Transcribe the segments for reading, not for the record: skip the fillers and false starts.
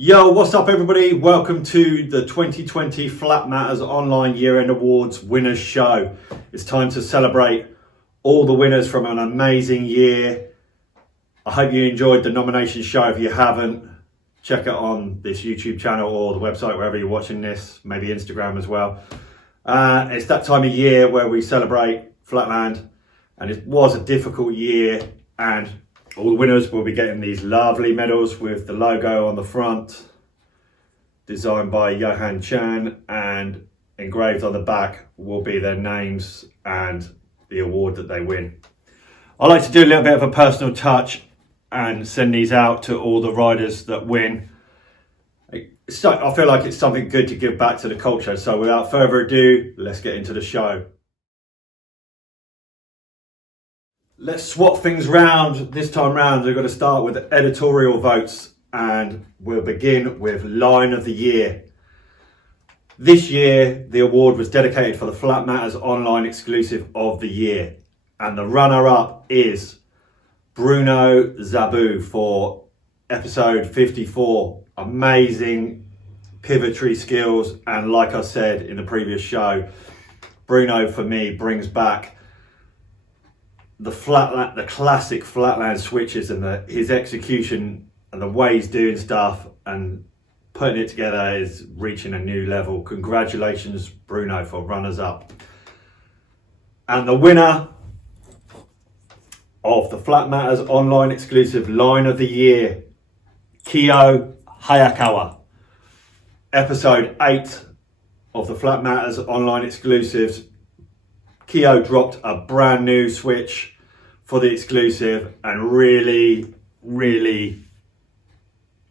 Yo, what's up everybody? Welcome to the 2020 Flatmattersonline Year End Awards Winners Show. It's time to celebrate all the winners from an amazing year. I hope you enjoyed the nomination show. If you haven't, check it on this YouTube channel or the website, wherever you're watching this, maybe Instagram as well. It's that time of year where we celebrate Flatland, and it was a difficult year, and all the winners will be getting these lovely medals with the logo on the front, designed by Johan Chan, and engraved on the back will be their names and the award that they win. I like to do a little bit of a personal touch and send these out to all the riders that win. I feel like it's something good to give back to the culture. So without further ado, let's get into the show. Let's swap things round. This time round, we're going to start with the editorial votes, and we'll begin with Line of the Year. This year, the award was dedicated for the Flatmattersonline exclusive of the year, and the runner-up is Bruno Zabu for episode 54. Amazing pivotry skills, and like I said in the previous show, Bruno for me brings back the classic Flatland switches, and his execution and the way he's doing stuff and putting it together is reaching a new level. Congratulations, Bruno, for runners up. And the winner of the Flatmattersonline exclusive Line of the Year, Kyo Hayakawa. Episode 8 of the Flatmattersonline exclusives. Kyo dropped a brand new switch for the exclusive and really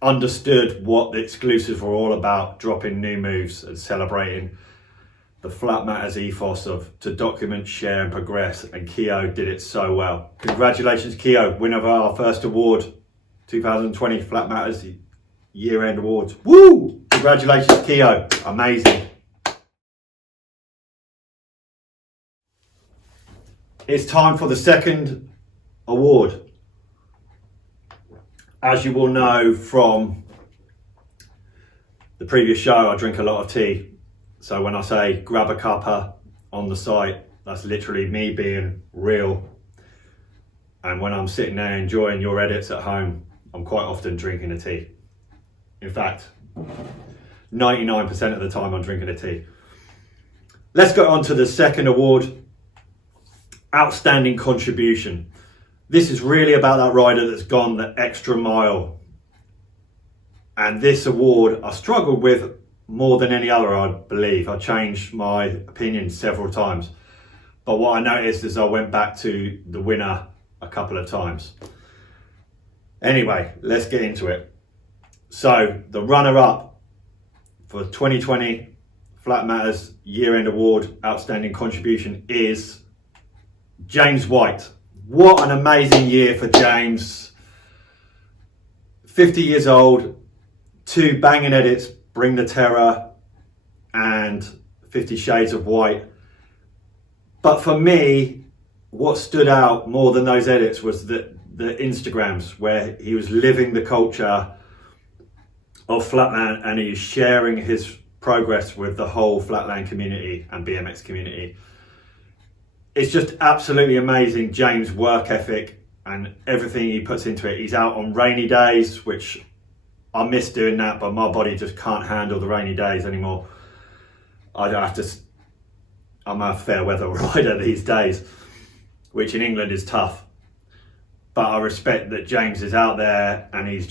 understood what the exclusives were all about, dropping new moves and celebrating the Flatmatters ethos of to document, share and progress, and Kyo did it so well. Congratulations, Kyo, winner of our first award, 2020 Flatmatters Year End Awards. Woo! Congratulations, Kyo, amazing. It's time for the second award. As you will know from the previous show, I drink a lot of tea. So when I say grab a cuppa on the site, that's literally me being real. And when I'm sitting there enjoying your edits at home, I'm quite often drinking a tea. In fact, 99% of the time I'm drinking a tea. Let's go on to the second award. Outstanding contribution. This is really about that rider that's gone the extra mile. And this award I struggled with more than any other, I believe. I changed my opinion several times. But what I noticed is I went back to the winner a couple of times. Anyway, let's get into it. So the runner-up for 2020 Flatmatters Year End Award Outstanding Contribution is James White. What an amazing year for James. 50 years old, 2 banging edits, Bring the Terror and 50 Shades of White. But for me, what stood out more than those edits was the Instagrams, where he was living the culture of Flatland and he was sharing his progress with the whole Flatland community and BMX community. It's just absolutely amazing, James' work ethic and everything he puts into it. He's out on rainy days, which I miss doing that, but my body just can't handle the rainy days anymore. I'm a fair weather rider these days, which in England is tough. But I respect that James is out there and he's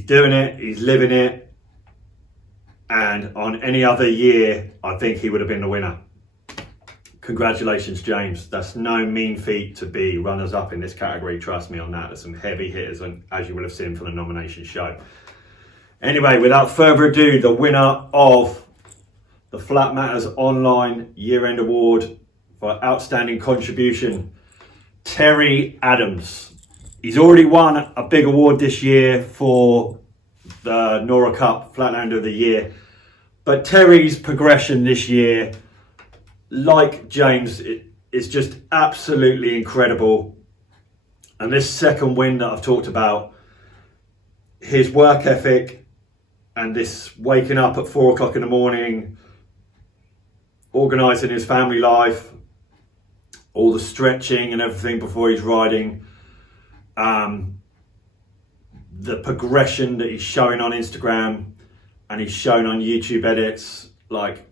doing it, he's living it. And on any other year, I think he would have been the winner. Congratulations, James. That's no mean feat to be runners up in this category. Trust me on that. There's some heavy hitters, as you will have seen from the nomination show. Anyway, without further ado, the winner of the Flatmattersonline Year End Award for Outstanding Contribution, Terry Adams. He's already won a big award this year for the Nora Cup Flatland of the Year. But Terry's progression this year, like James, is just absolutely incredible. And this second win that I've talked about, his work ethic and this waking up at 4 o'clock in the morning, organising his family life, all the stretching and everything before he's riding, the progression that he's showing on Instagram and he's shown on YouTube edits, like,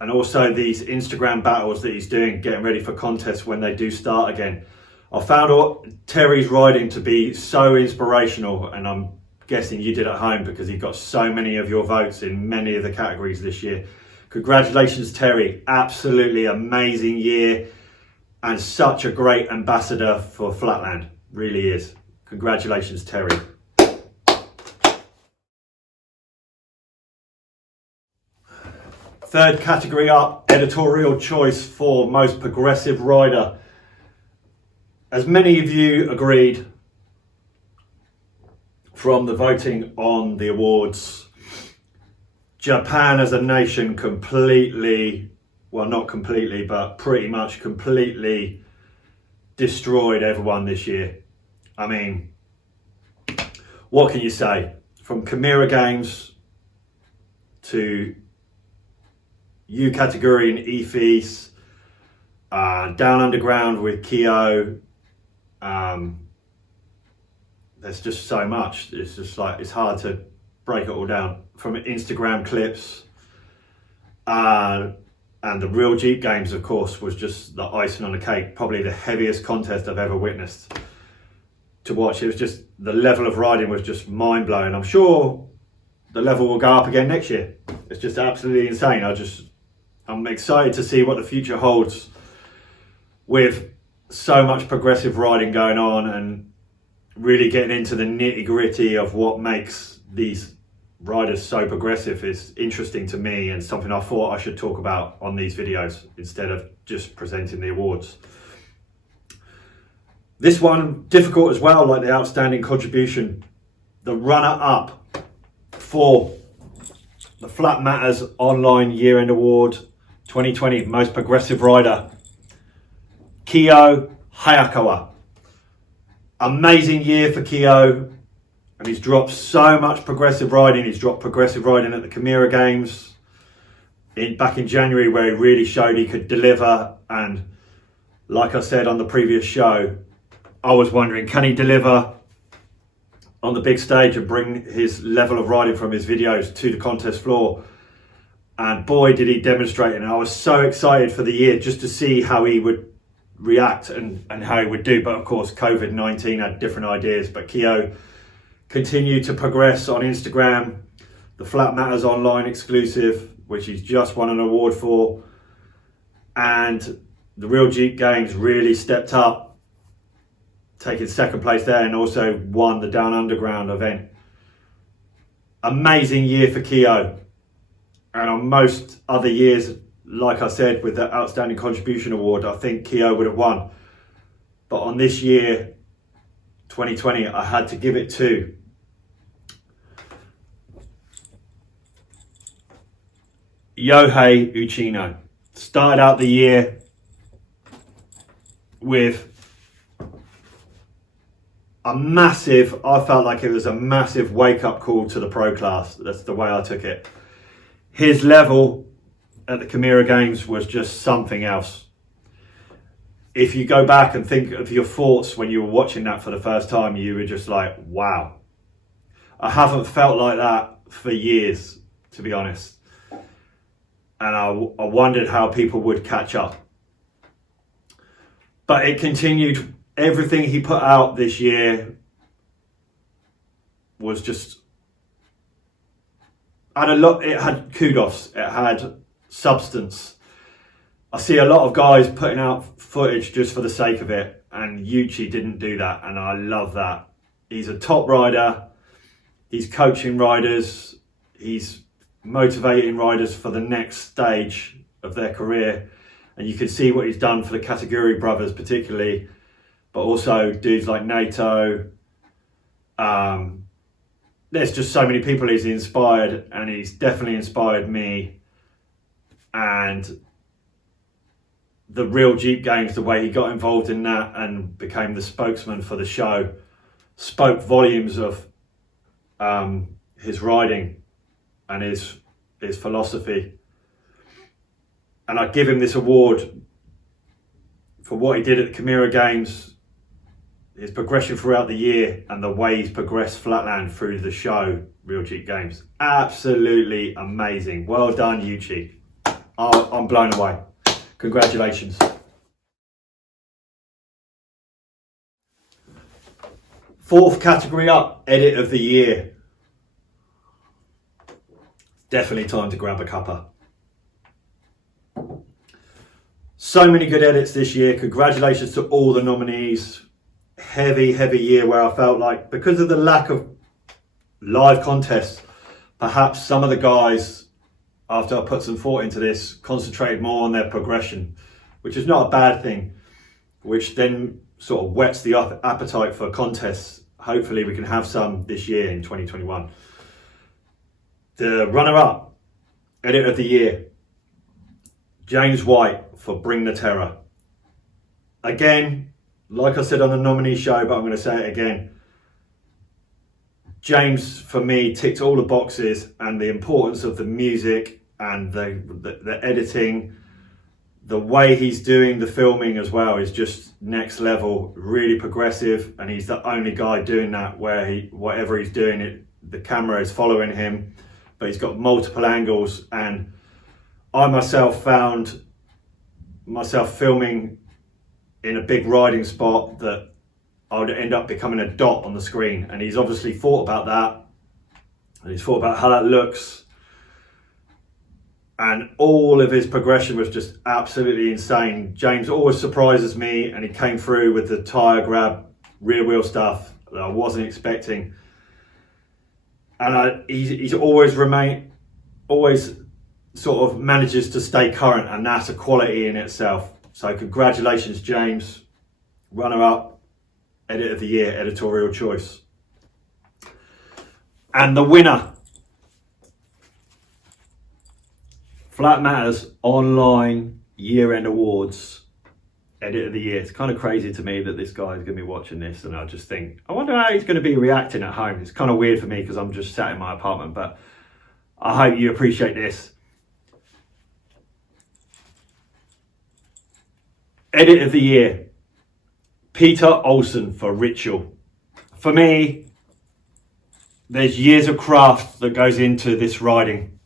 and also these Instagram battles that he's doing, getting ready for contests when they do start again. I found Terry's riding to be so inspirational, and I'm guessing you did at home because he got so many of your votes in many of the categories this year. Congratulations, Terry. Absolutely amazing year and such a great ambassador for Flatland. Really is. Congratulations, Terry. Third category up, editorial choice for most progressive rider. As many of you agreed from the voting on the awards, Japan as a nation completely, well, not completely, but pretty much completely destroyed everyone this year. I mean, what can you say? From Chimera Games to U category in EFES, down underground with Keo. There's just so much. It's just like, it's hard to break it all down. From Instagram clips, and the Real Jeep Games, of course, was just the icing on the cake. Probably the heaviest contest I've ever witnessed to watch. It was just, the level of riding was just mind blowing. I'm sure the level will go up again next year. It's just absolutely insane. I'm excited to see what the future holds with so much progressive riding going on and really getting into the nitty gritty of what makes these riders so progressive. Is interesting to me and something I thought I should talk about on these videos instead of just presenting the awards. This one difficult as well, like the outstanding contribution. The runner-up for the Flatmattersonline Year End Award 2020 Most Progressive Rider, Keo Hayakawa. Amazing year for Keo, and he's dropped so much progressive riding. He's dropped progressive riding at the Chimera Games back in January, where he really showed he could deliver. And like I said on the previous show, I was wondering, can he deliver on the big stage and bring his level of riding from his videos to the contest floor? And boy, did he demonstrate it. And I was so excited for the year just to see how he would react and how he would do. But of course, COVID-19 had different ideas. But Keo continued to progress on Instagram, the Flatmattersonline exclusive, which he's just won an award for. And the Real Jeep Games really stepped up, taking second place there, and also won the Down Underground event. Amazing year for Keo. And on most other years, like I said, with the Outstanding Contribution Award, I think Keo would have won. But on this year, 2020, I had to give it to Yohei Uchino. Started out the year with a massive, I felt like it was a massive wake-up call to the pro class. That's the way I took it. His level at the Chimera Games was just something else. If you go back and think of your thoughts when you were watching that for the first time, you were just like, wow. I haven't felt like that for years, to be honest. And I wondered how people would catch up. But it continued. Everything he put out this year was just, it had kudos, it had substance. I see a lot of guys putting out footage just for the sake of it, and Yuchi didn't do that, and I love that. He's a top rider, he's coaching riders, he's motivating riders for the next stage of their career, and you can see what he's done for the Category brothers particularly, but also dudes like NATO. There's just so many people he's inspired, and he's definitely inspired me. And the Real Jeep Games, the way he got involved in that and became the spokesman for the show, spoke volumes of his riding and his philosophy. And I give him this award for what he did at the Chimera Games, his progression throughout the year, and the way he's progressed Flatland through the show, Real Cheek Games. Absolutely amazing. Well done, you Cheek. I'm blown away. Congratulations. Fourth category up, Edit of the Year. Definitely time to grab a cuppa. So many good edits this year. Congratulations to all the nominees. Heavy year where I felt like, because of the lack of live contests, perhaps some of the guys, after I put some thought into this, concentrated more on their progression, which is not a bad thing, which then sort of whets the appetite for contests. Hopefully we can have some this year in 2021. The runner-up, Edit of the Year, James White for Bring the Terror. Again, like I said on the nominee show, but I'm going to say it again. James, for me, ticked all the boxes, and the importance of the music and the editing, the way he's doing the filming as well is just next level, really progressive. And he's the only guy doing that where whatever he's doing, the camera is following him, but he's got multiple angles. And I myself found myself filming in a big riding spot that I would end up becoming a dot on the screen. And he's obviously thought about that, and he's thought about how that looks. And all of his progression was just absolutely insane. James always surprises me, and he came through with the tyre grab, rear wheel stuff that I wasn't expecting. And he's always sort of manages to stay current, and that's a quality in itself. So congratulations, James. Runner-up, Edit of the Year, Editorial Choice. And the winner, Flatmattersonline Year End Awards, Edit of the Year. It's kind of crazy to me that this guy is going to be watching this, and I just think, I wonder how he's going to be reacting at home. It's kind of weird for me because I'm just sat in my apartment, but I hope you appreciate this. Edit of the Year, Peter Olsen for Ritual. For me, there's years of craft that goes into this riding.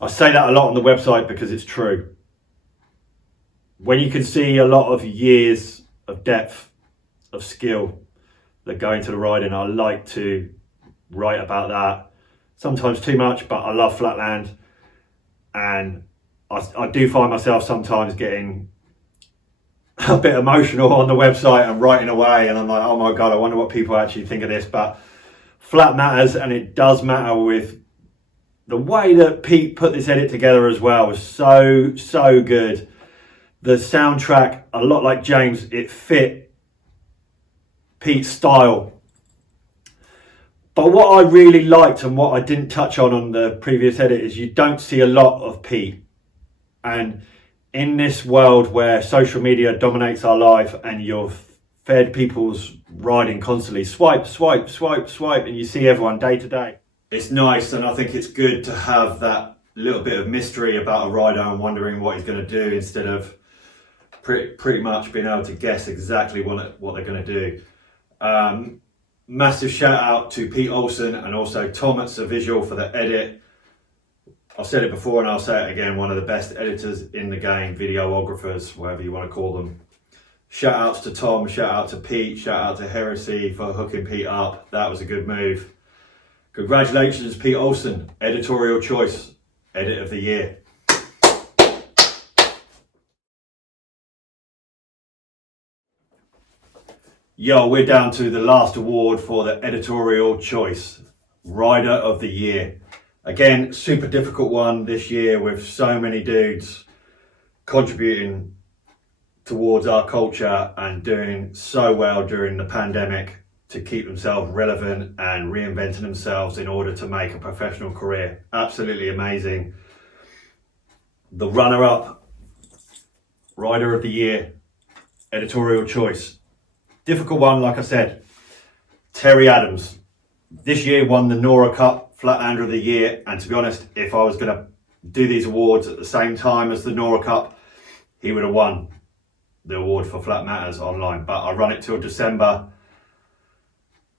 I say that a lot on the website because it's true. When you can see a lot of years of depth of skill that go into the riding, I like to write about that. Sometimes too much, but I love Flatland, and I do find myself sometimes getting a bit emotional on the website and writing away, and I'm like, oh my God, I wonder what people actually think of this. But Flat matters, and it does matter. With the way that Pete put this edit together as well was so good. The soundtrack, a lot like James, it fit Pete's style. But what I really liked, and what I didn't touch on the previous edit, is you don't see a lot of Pete. And in this world where social media dominates our life, and you're fed people's riding constantly, swipe, and you see everyone day to day, it's nice, and I think it's good to have that little bit of mystery about a rider and wondering what he's going to do, instead of pretty much being able to guess exactly what they're going to do. Massive shout out to Pete Olsen and also Tom at Visual for the edit. I've said it before and I'll say it again, one of the best editors in the game, videographers, whatever you want to call them. Shout outs to Tom, shout out to Pete, shout out to Heresy for hooking Pete up. That was a good move. Congratulations, Pete Olsen, Editorial Choice, Edit of the Year. Yo, we're down to the last award for the Editorial Choice, Rider of the Year. Again, super difficult one this year, with so many dudes contributing towards our culture and doing so well during the pandemic to keep themselves relevant and reinventing themselves in order to make a professional career. Absolutely amazing. The runner-up, Rider of the Year, Editorial Choice. Difficult one, like I said. Terry Adams, This year won the Nora Cup Flatlander of the Year, and to be honest, if I was going to do these awards at the same time as the Nora Cup, he would have won the award for Flatmattersonline. But I run it till December,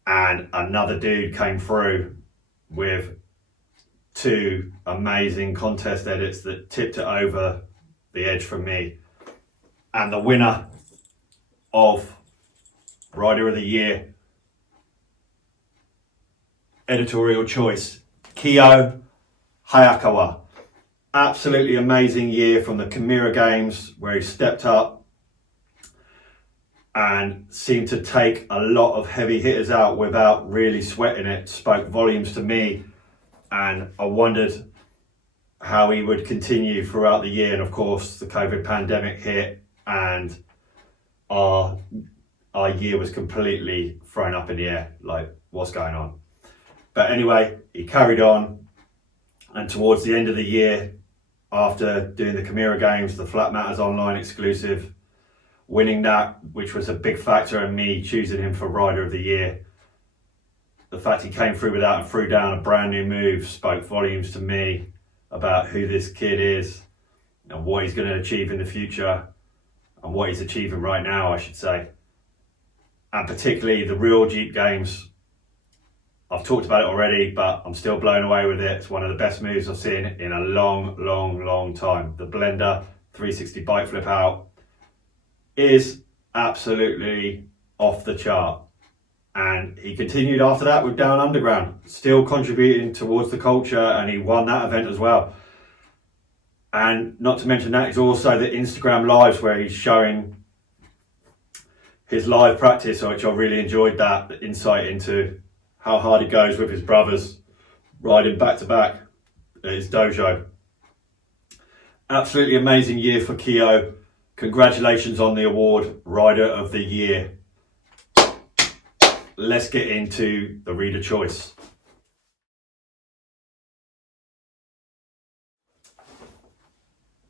and another dude came through with 2 amazing contest edits that tipped it over the edge for me. And the winner of Rider of the Year Editorial choice, Kyo Hayakawa. Absolutely amazing year from the Chimera Games, where he stepped up and seemed to take a lot of heavy hitters out without really sweating it. Spoke volumes to me, and I wondered how he would continue throughout the year. And of course, the COVID pandemic hit, and our year was completely thrown up in the air. Like, what's going on? But anyway, he carried on, and towards the end of the year, after doing the Chimera Games, the Flatmattersonline exclusive, winning that, which was a big factor in me choosing him for Rider of the Year. The fact he came through with that and threw down a brand new move spoke volumes to me about who this kid is and what he's going to achieve in the future, and what he's achieving right now, I should say. And particularly the Real Jeep Games. I've talked about it already, but I'm still blown away with it. It's one of the best moves I've seen in a long time. The blender 360 bike flip out is absolutely off the chart. And he continued after that with Down Underground, still contributing towards the culture, and he won that event as well. And not to mention that is also the Instagram lives where he's showing his live practice, which I really enjoyed that, the insight into how hard he goes with his brothers, riding back to back at his dojo. Absolutely amazing year for Kyo. Congratulations on the award, Rider of the Year. Let's get into the reader choice.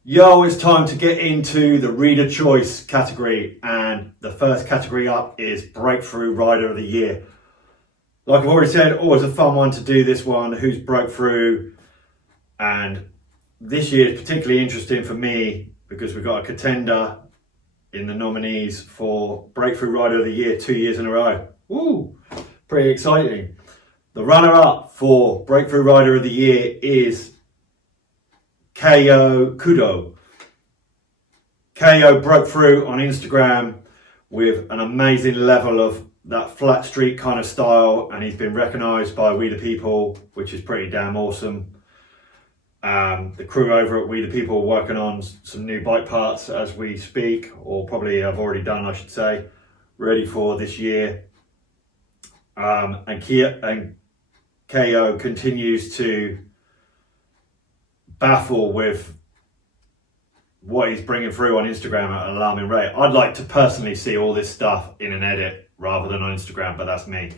Yo, it's time to get into the reader choice category, and the first category up is Breakthrough Rider of the Year. Like I've already said, always a fun one to do this one, who's broke through. And this year is particularly interesting for me because we've got a contender in the nominees for Breakthrough Rider of the Year 2 years in a row. Woo, pretty exciting. The runner-up for Breakthrough Rider of the Year is Ko Kudo. Ko broke through on Instagram with an amazing level of that flat street kind of style, and he's been recognised by We The People, which is pretty damn awesome. The crew over at We The People are working on some new bike parts as we speak, or probably have already done, I should say, ready for this year. And Ko continues to baffle with what he's bringing through on Instagram at an alarming rate. I'd like to personally see all this stuff in an edit rather than on Instagram, but that's me.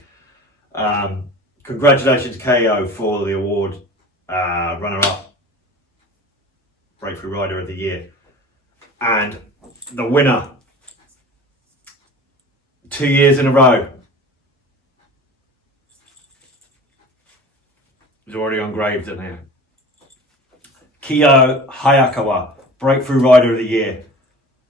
Congratulations, Ko, for the award, runner-up, Breakthrough Rider of the Year. And the winner, 2 years in a row, is already engraved in here. Kyo Hayakawa, Breakthrough Rider of the Year.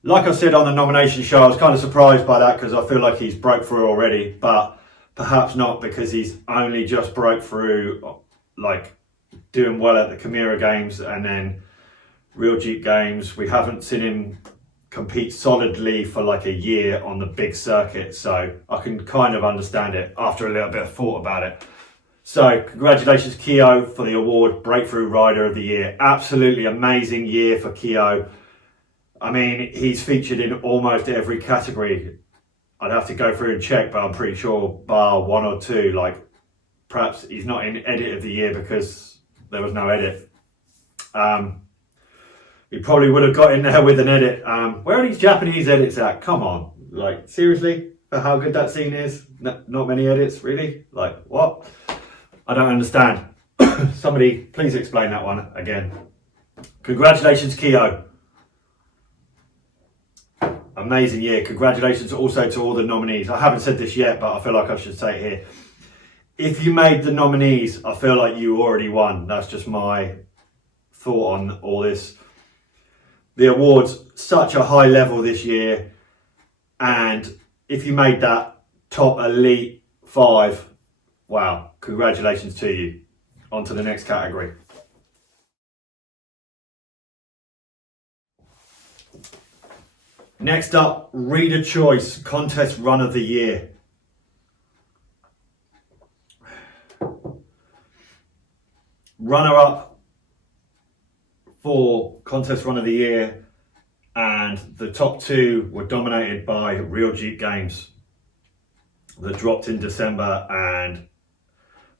Like I said on the nomination show, I was kind of surprised by that because I feel like he's broke through already, but perhaps not, because he's only just broke through, like doing well at the Chimera Games and then Real Jeep Games. We haven't seen him compete solidly for like a year on the big circuit, so I can kind of understand it after a little bit of thought about it. So congratulations, Kyo, for the award, Breakthrough Rider of the Year. Absolutely amazing year for Kyo. I mean, he's featured in almost every category. I'd have to go through and check, but I'm pretty sure bar 1 or 2, like perhaps he's not in edit of the year because there was no edit. He probably would have got in there with an edit. Where are these Japanese edits at? Come on, like seriously, for how good that scene is? Not many edits, really? Like what? I don't understand. Somebody please explain that one again. Congratulations, Kyo. Amazing year. Congratulations also to all the nominees. I haven't said this yet, but I feel like I should say it here. if you made the nominees, I feel like you already won. That's just my thought on all this. The awards, such a high level this year, and if you made that top elite 5, wow, congratulations to you. On to the next category. Next up, Reader Choice Contest Run of the Year. Runner-up for Contest Run of the Year, and the top 2 were dominated by Real Jeep Games that dropped in December, and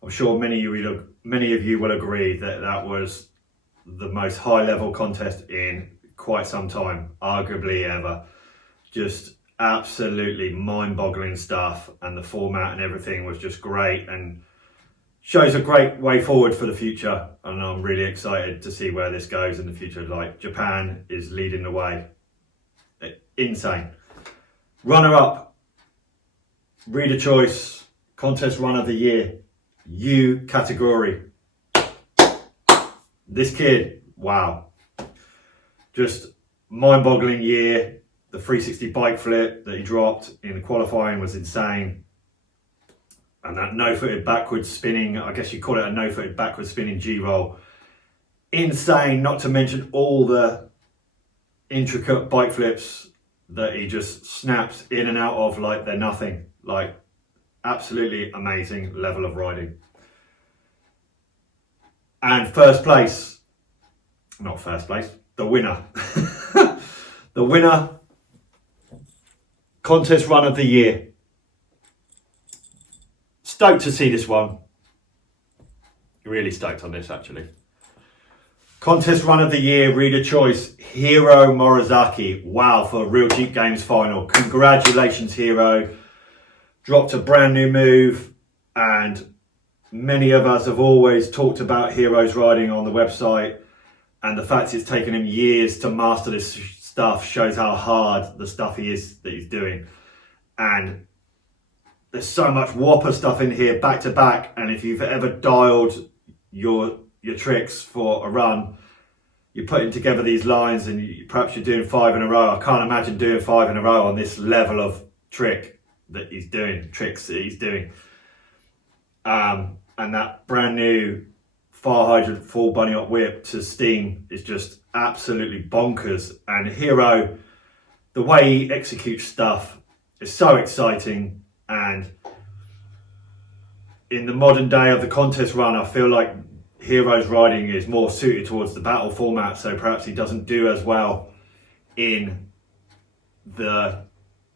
I'm sure many of you will agree that that was the most high-level contest in quite some time, arguably ever. Just absolutely mind-boggling stuff, and the format and everything was just great and shows a great way forward for the future, and I'm really excited to see where this goes in the future. Like, Japan is leading the way. Insane. Runner-up, Reader Choice Contest Run of the Year, U category. This kid, wow. Just mind-boggling year. The 360 bike flip that he dropped in the qualifying was insane. And that no-footed backwards spinning, I guess you call it a no-footed backwards spinning G-roll. Insane, not to mention all the intricate bike flips that he just snaps in and out of like they're nothing. Like, absolutely amazing level of riding. And the winner. The winner, Contest Run of the Year. Stoked to see this one. Really stoked on this, actually. Contest Run of the Year, Reader Choice, Hiro Morizaki. Wow, for Real Jeep Games final. Congratulations, Hiro. Dropped a brand new move, and many of us have always talked about Hiro's riding on the website, and the fact it's taken him years to master this stuff shows how hard the stuff that he's doing. And there's so much whopper stuff in here back to back, and if you've ever dialed your tricks for a run, you're putting together these lines and perhaps you're doing 5 in a row. I can't imagine doing 5 in a row on this level of tricks that he's doing. And that brand new far hydrant full bunny up whip to steam is just absolutely bonkers. And Hiro, the way he executes stuff is so exciting. And in the modern day of the contest run, I feel like Hiro's riding is more suited towards the battle format, so perhaps he doesn't do as well in the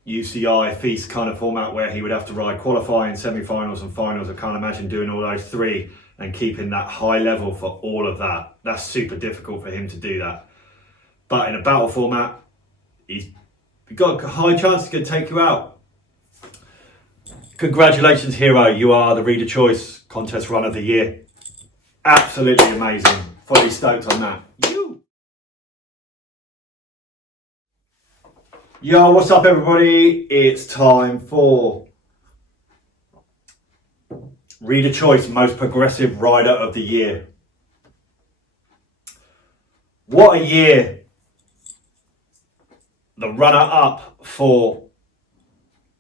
UCI feast kind of format where he would have to ride qualifying, semi-finals and finals. I can't imagine doing all those 3 and keeping that high level for all of that. That's super difficult for him to do that. But in a battle format, he's got a high chance he could take you out. Congratulations, Hiro. You are the Reader Choice Contest Run of the Year. Absolutely amazing. Fully stoked on that. Yo, what's up, everybody? It's time for Reader Choice Most Progressive Rider of the Year. What a year. The runner-up for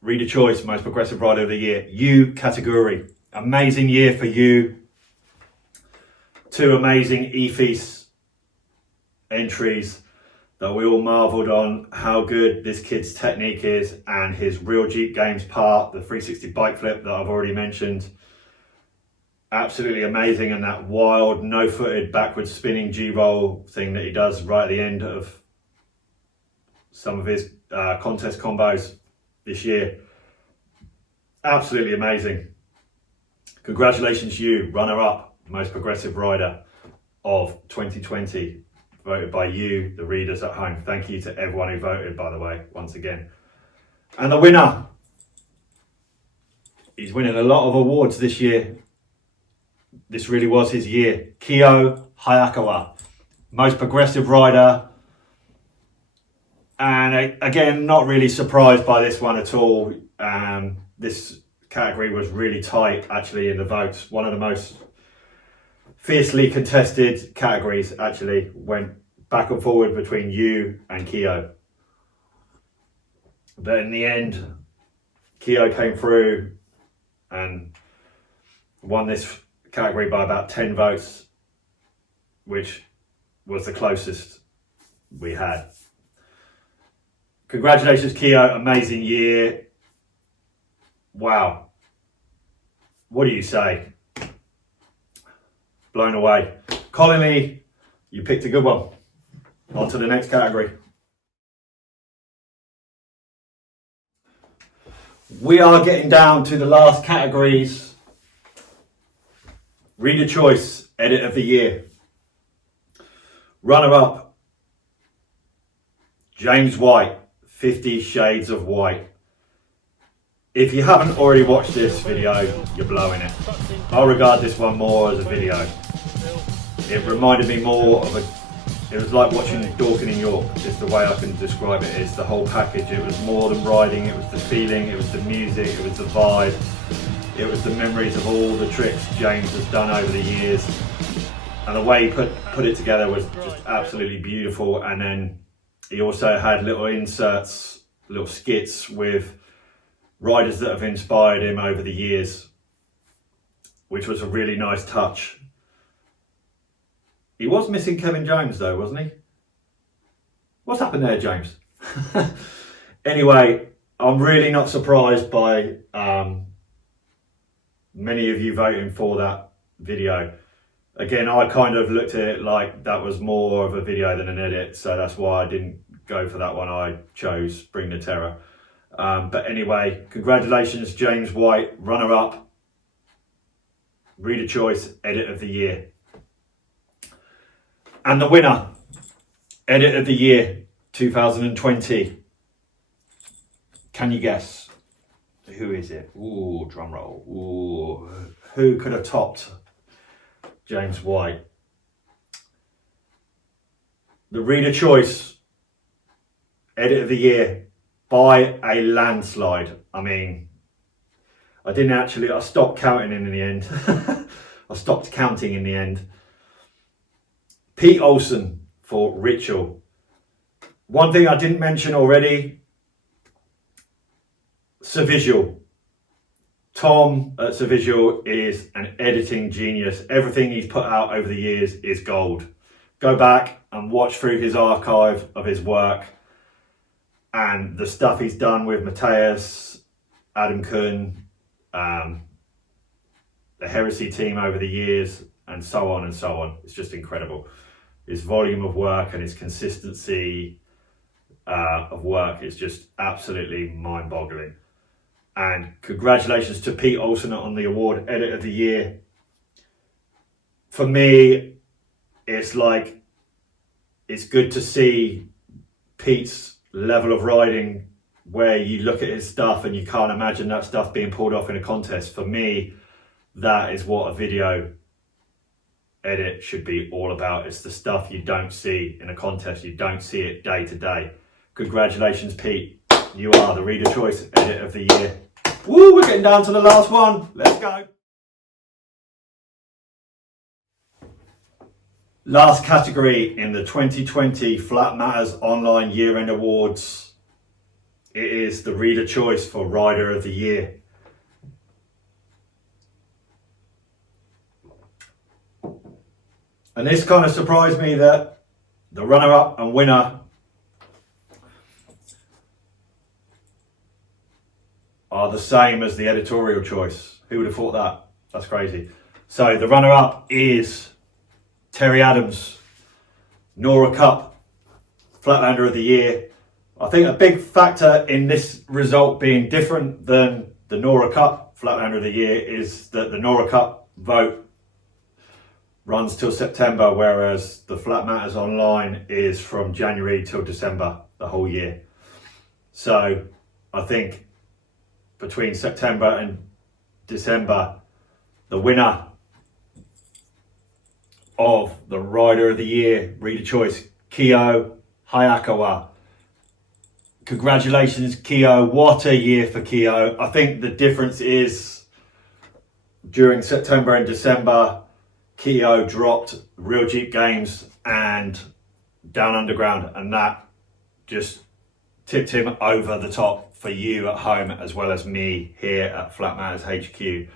Reader Choice Most Progressive Rider of the Year, U category. Amazing year for you. 2 amazing EFEAS entries that we all marvelled on how good this kid's technique is, and his Real Jeep Games part, the 360 bike flip that I've already mentioned. Absolutely amazing, and that wild no-footed backwards spinning G-roll thing that he does right at the end of some of his contest combos this year. Absolutely amazing. Congratulations, you, runner-up, most progressive rider of 2020, voted by you, the readers at home. Thank you to everyone who voted, by the way, once again. And the winner, he's winning a lot of awards this year. This really was his year. Kyo Hayakawa, most progressive rider. And again, not really surprised by this one at all. This category was really tight actually in the votes. One of the most fiercely contested categories actually, went back and forward between you and Keo. But in the end, Keo came through and won this category by about 10 votes, which was the closest we had. Congratulations, Keo, amazing year. Wow. What do you say? Blown away. Colony, you picked a good one. On to the next category. We are getting down to the last categories. Reader Choice, Edit of the Year. Runner up, James White, 50 Shades of White. If you haven't already watched this video, you're blowing it. I regard this one more as a video. It reminded me more of it was like watching Dorking in York, is the way I can describe it. It's the whole package. It was more than riding, it was the feeling, it was the music, it was the vibe, it was the memories of all the tricks James has done over the years. And the way he put it together was just absolutely beautiful. And then he also had little inserts, little skits with riders that have inspired him over the years, which was a really nice touch. He was missing Kevin Jones though, wasn't he? What's happened there, James? Anyway, I'm really not surprised by many of you voting for that video. Again, I kind of looked at it like that was more of a video than an edit, so that's why I didn't go for that one. I chose Bring the Terror. But anyway, congratulations, James White, runner up, Reader Choice, Edit of the Year. And the winner, Edit of the Year 2020. Can you guess? Who is it? Ooh, drum roll. Ooh, who could have topped James White? The Reader Choice Edit of the Year by a landslide. I mean, I stopped counting in the end. I stopped counting in the end. Pete Olsen for Ritual. One thing I didn't mention already, Savisual. Tom at Savisual is an editing genius. Everything he's put out over the years is gold. Go back and watch through his archive of his work and the stuff he's done with Mateus, Adam Kuhn, the Heresy team over the years, and so on and so on. It's just incredible. His volume of work and his consistency of work is just absolutely mind-boggling. And congratulations to Pete Olsen on the award, Edit of the Year. For me, it's like, it's good to see Pete's level of riding where you look at his stuff and you can't imagine that stuff being pulled off in a contest. For me, that is what a video edit should be all about. It's the stuff you don't see in a contest. You don't see it day to day. Congratulations, Pete. You are the Reader Choice Edit of the Year. Woo, we're getting down to the last one. Let's go. Last category in the 2020 Flatmattersonline Year End Awards. It is the Reader Choice for Rider of the Year. And this kind of surprised me that the runner-up and winner are the same as the editorial choice. Who would have thought that? That's crazy. So the runner-up is Terry Adams, Nora Cup, Flatlander of the Year. I think a big factor in this result being different than the Nora Cup Flatlander of the Year is that the Nora Cup vote runs till September, whereas the Flatmattersonline is from January till December, the whole year. So I think between September and December, the winner of the Rider of the Year, Reader Choice, Keo Hayakawa. Congratulations, Keo. What a year for Keo. I think the difference is during September and December, Keo dropped Real Jeep Games and Down Underground, and that just tipped him over the top for you at home as well as me here at Flatmatters HQ.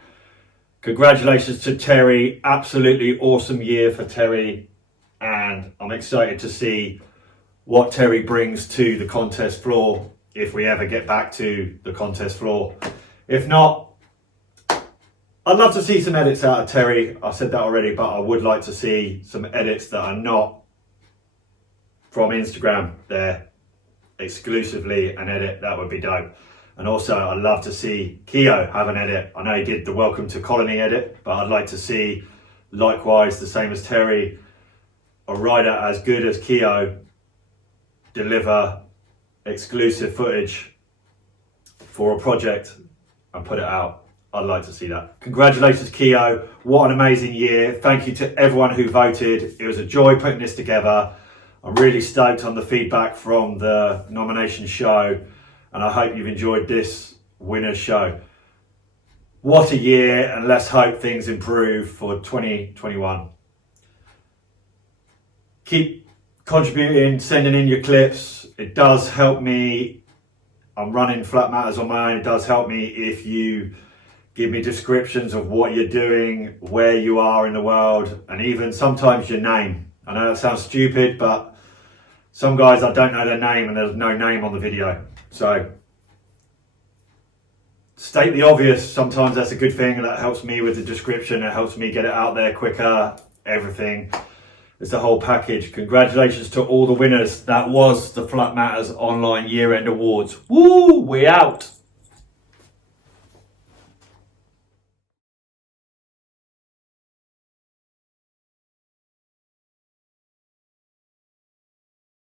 Congratulations to Terry. Absolutely awesome year for Terry, and I'm excited to see what Terry brings to the contest floor if we ever get back to the contest floor. If not, I'd love to see some edits out of Terry. I said that already, but I would like to see some edits that are not from Instagram. They're exclusively an edit. That would be dope. And also, I'd love to see Keo have an edit. I know he did the Welcome to Colony edit, but I'd like to see, likewise, the same as Terry, a rider as good as Keo deliver exclusive footage for a project and put it out. I'd like to see that. Congratulations, Keo. What an amazing year. Thank you to everyone who voted. It was a joy putting this together. I'm really stoked on the feedback from the nomination show, and I hope you've enjoyed this winner's show. What a year, and let's hope things improve for 2021. Keep contributing, sending in your clips. It does help me. I'm running Flatmatters on my own. It does help me if you give me descriptions of what you're doing, where you are in the world, and even sometimes your name. I know that sounds stupid, but some guys, I don't know their name and there's no name on the video. So state the obvious. Sometimes that's a good thing, and that helps me with the description. It helps me get it out there quicker, everything. It's the whole package. Congratulations to all the winners. That was the Flatmatters Online Year End Awards. Woo, we out.